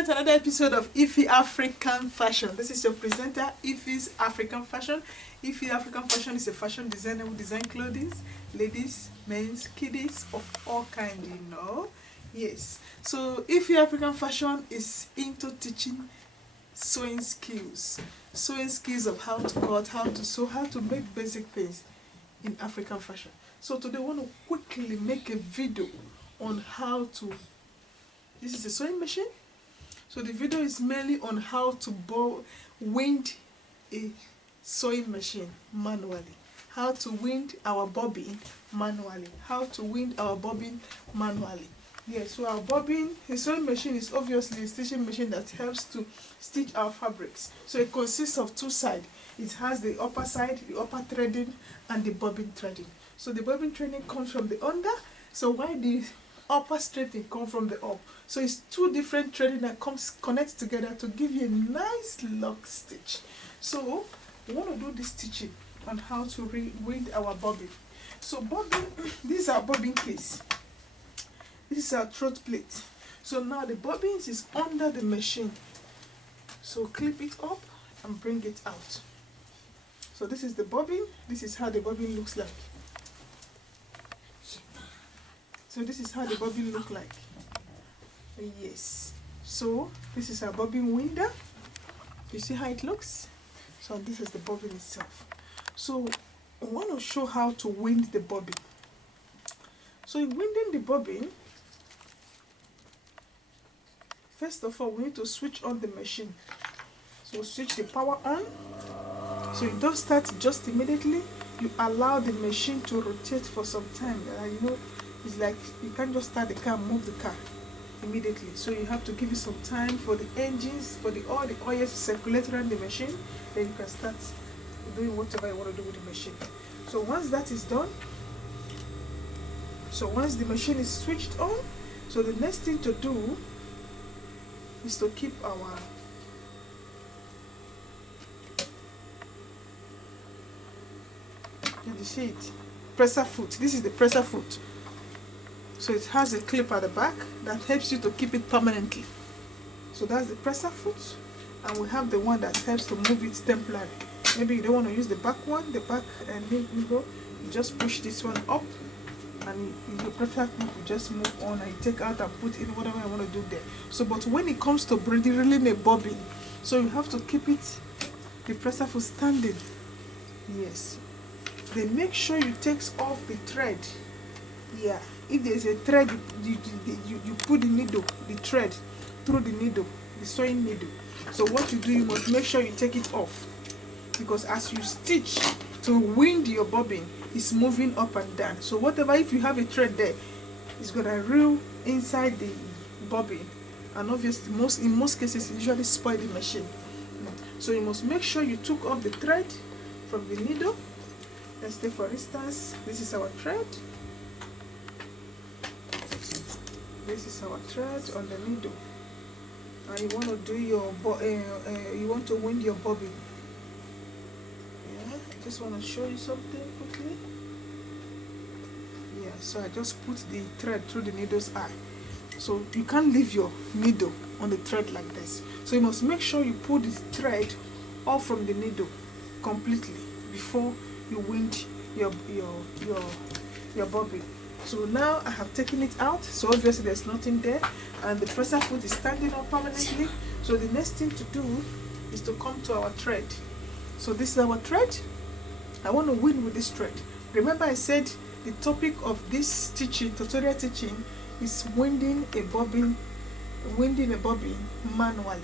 present another episode of Ify African Fashion. This is your presenter, Ify's African Fashion. Ify African Fashion is a fashion designer who design clothing, ladies, men's, kiddies, of all kinds, you know. Yes. So Ify African Fashion is into teaching sewing skills. Sewing skills of how to cut, how to sew, how to make basic things in African fashion. So today I want to quickly make a video on how to, this is a sewing machine. So the video is mainly on how to wind a sewing machine manually. How to wind our bobbin manually. How to wind our bobbin manually. Yes, so our bobbin, a sewing machine is obviously a stitching machine that helps to stitch our fabrics. So it consists of two sides. It has the upper side, the upper threading, and the bobbin threading. So the bobbin threading comes from the under, so while the upper threading comes from the up. So it's two different threading that connects together to give you a nice lock stitch. So we want to do this stitching on how to wind our bobbin. So bobbin, this is our bobbin case. This is our throat plate. So now the bobbin is under the machine. So clip it up and bring it out. So this is the bobbin. This is how the bobbin looks like. So this is how the bobbin looks like. Yes. So this is our bobbin winder. You see how it looks? So this is the bobbin itself. So I want to show how to wind the bobbin. So in winding the bobbin, first of all, we need to switch on the machine. So switch the power on. So you don't start just immediately. You allow the machine to rotate for some time. You know, it's like you can't just start the car and move the car immediately. So you have to give it some time for the engines, for all the oils to circulate around the machine. Then you can start doing whatever you want to do with the machine. So once that is done, so once the machine is switched on, so the next thing to do is to keep our you see it, presser foot. This is the presser foot. So it has a clip at the back that helps you to keep it permanently. So that's the presser foot, and we have the one that helps to move it temporarily. Maybe you don't want to use the back one, the back and you just push this one up, and your presser foot will just move on, and you take out and put in whatever you want to do there. So but when it comes to drilling a bobbin, so you have to keep it, the presser foot standing. Yes. Then make sure you take off the thread. Yeah, if there's a thread, you put the needle, the thread through the needle, the sewing needle. So what you do, you must make sure you take it off, because as you stitch to wind your bobbin, it's moving up and down. So whatever, if you have a thread there, it's gonna reel inside the bobbin, and obviously in most cases it usually spoil the machine. So you must make sure you took off the thread from the needle. Let's say for instance, this is our thread. This is our thread on the needle, and you want to do your you want to wind your bobbin. Yeah, I just want to show you something quickly. Yeah, so I just put the thread through the needle's eye. So you can't leave your needle on the thread like this. So you must make sure you pull the thread off from the needle completely before you wind your bobbin. So now I have taken it out, so obviously there's nothing there, and the presser foot is standing up permanently. So the next thing to do is to come to our thread. So this is our thread. I want to wind with this thread. Remember I said the topic of this tutorial teaching is winding a bobbin manually.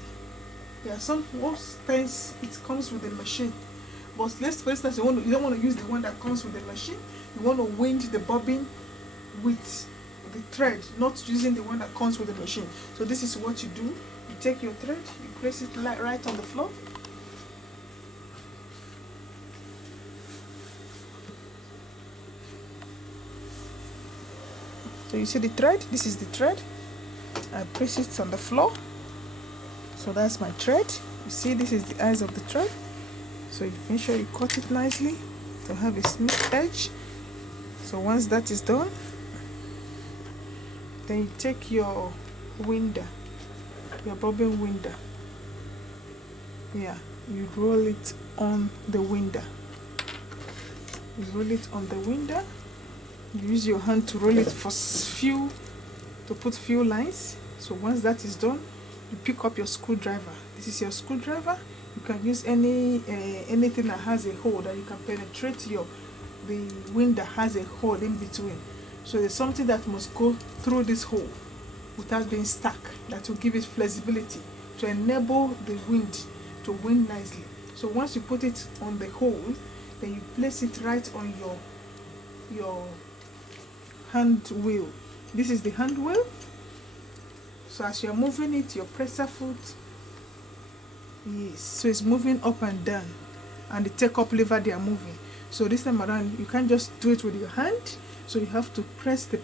Yeah, most times it comes with the machine. But let's, for instance, you don't want to use the one that comes with the machine. You want to wind the bobbin with the thread, not using the one that comes with the machine. So this is what you do. You take your thread, you place it right on the floor. So you see the thread? This is the thread. I place it on the floor. So that's my thread. You see, this is the eyes of the thread. So you make sure you cut it nicely to have a smooth edge. So once that is done, then you take your winder your bobbin winder. Yeah, you roll it on the winder. You roll it on the winder. You use your hand to roll it for put few lines. So once that is done, you pick up your screwdriver. This is your screwdriver. You can use anything that has a hole that you can penetrate the winder has a hole in between. So there's something that must go through this hole without being stuck, that will give it flexibility to enable the wind to wind nicely. So once you put it on the hole, then you place it right on your hand wheel. This is the hand wheel. So as you're moving it, your presser foot, yes, so it's moving up and down, and the take-up lever, they are moving. So this time around, you can't just do it with your hand, so you have to press the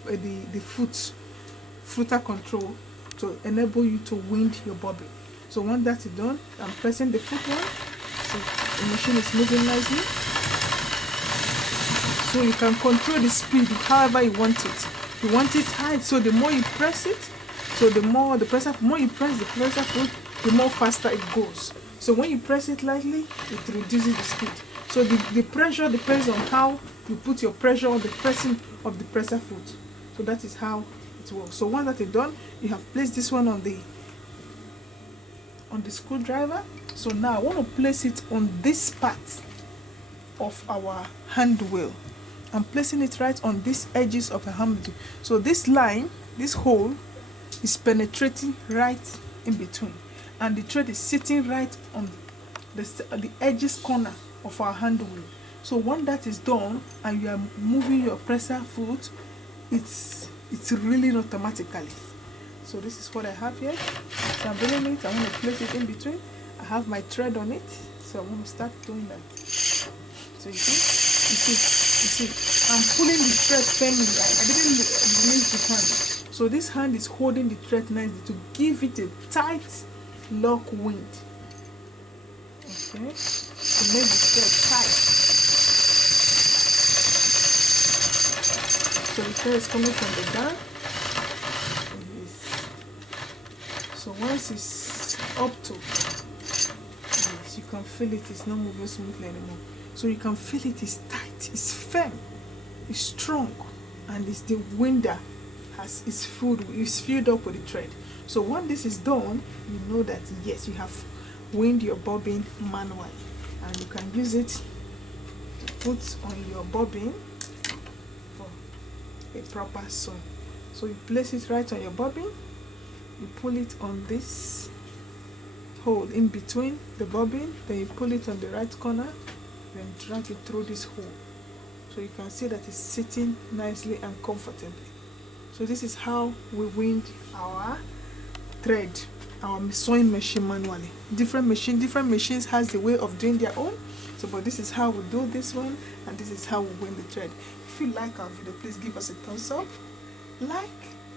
footer control to enable you to wind your bobbin. So once that is done, I'm pressing the foot one, so the machine is moving nicely. So you can control the speed however you want it. You want it high, so the more you press it, so the more you press the pressure foot, the more faster it goes. So when you press it lightly, it reduces the speed. So the pressure depends on how you put your pressure on the pressing of the presser foot. So that is how it works. So once that is done, you have placed this one on the screwdriver. So now I want to place it on this part of our hand wheel. I'm placing it right on these edges of a hand wheel. So this line, this hole, is penetrating right in between, and the thread is sitting right on the edges corner of our hand wheel. So when that is done and you are moving your presser foot, it's reeling automatically. So this is what I have here. So I'm rolling it. I want to place it in between. I have my thread on it, so I want to start doing that. So you see, I'm pulling the thread firmly. I didn't release the hand. So this hand is holding the thread nicely to give it a tight lock wind. Okay, to make the thread tight. So the thread is coming from the down. So once it's up to, yes, you can feel it. It's not moving smoothly anymore. So you can feel it is tight, it's firm, it's strong, and it's the winder is filled up with the thread. So when this is done, you know that yes, you have wind your bobbin manually, and you can use it to put on your bobbin for a proper sew. So you place it right on your bobbin, you pull it on this hole in between the bobbin, then you pull it on the right corner, then drag it through this hole. So you can see that it's sitting nicely and comfortably. So this is how we wind our thread, our sewing machine manually. Different machines has the way of doing their own. So but this is how we do this one, and this is how we wind the thread. If you like our video, please give us a thumbs up, like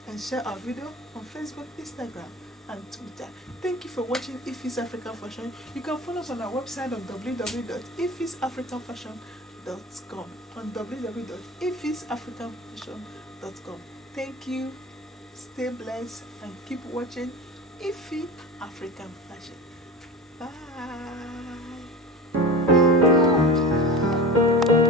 and share our video on Facebook, Instagram and Twitter. Thank you for watching Ify's African Fashion. You can follow us on our website on www.ifysafricanfashion.com, on www.ifysafricanfashion.com. Thank you, stay blessed, and keep watching Ify African Fashion. Bye.